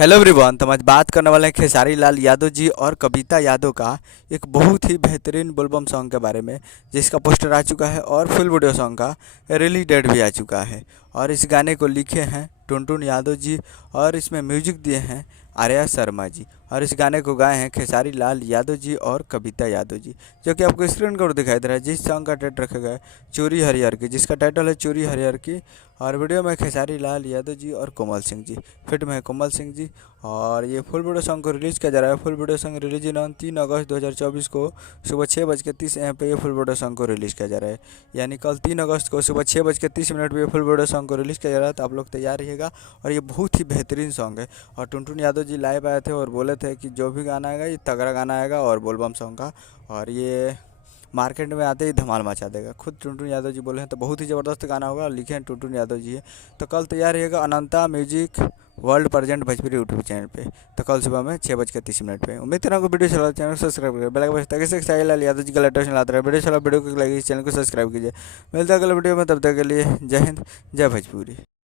Hello everyone. तो हम आज बात करने वाले हैं खेसारी लाल यादव जी और कविता यादव का एक बहुत ही बेहतरीन बोलबम सॉन्ग के बारे में, जिसका पोस्टर आ चुका है और फुल वीडियो सॉन्ग का रिलीज डेट भी आ चुका है। और इस गाने को लिखे हैं टुनटुन यादव जी और इसमें म्यूजिक दिए हैं आर्या शर्मा जी। और इस गाने को गाए हैं खेसारी लाल यादव जी और कविता यादव जी, जो कि आपको स्क्रीन पर दिखाई दे रहा है। जिस सॉन्ग का टाइटल रखा गया है चोरी हरिहर की, जिसका टाइटल है चोरी हरिहर की। और वीडियो में खेसारी लाल यादव जी और कोमल सिंह जी, फिट में है कोमल सिंह जी। और ये फुल वीडियो सॉन्ग को रिलीज़ किया जा रहा है। Full video song release on 3 अगस्त 2024 को सुबह 6:30 AM पे ये फुल वीडियो सॉन्ग को रिलीज़ किया जा रहा है। यानी कल 3 अगस्त को सुबह 6:30 पे फुल वीडियो सॉन्ग को रिलीज़ किया जा रहा है। तो आप लोग तैयार रहिएगा। और ये बहुत ही बेहतरीन सॉन्ग है। और टुनटुन यादव जी लाइव आए थे और बोले थे कि जो भी गाना आएगा ये तगड़ा गाना आएगा और बोलबम सॉन्ग का, और ये मार्केट में आते ही धमाल मचा देगा। खुद टुनटुन यादव जी बोले हैं। तो बहुत ही ज़बरदस्त गाना होगा और लिखे हैं टुनटुन यादव जी है। तो कल तैयार रहिएगा Ananta music world present Bhojpuri YouTube channel पे। तो कल सुबह में 6:30 पे। उम्मीद करता हूँ वीडियो चला, चैनल को सब्सक्राइब करें, बेल आइकन ताकि खेसारी लाल यादव जी का लेटेस्ट लाता रहे। वीडियो चला, वीडियो को लाइक, चैनल को सब्सक्राइब कीजिए। मिलता है अगले वीडियो में, तब तक के लिए जय हिंद, जय भोजपुरी।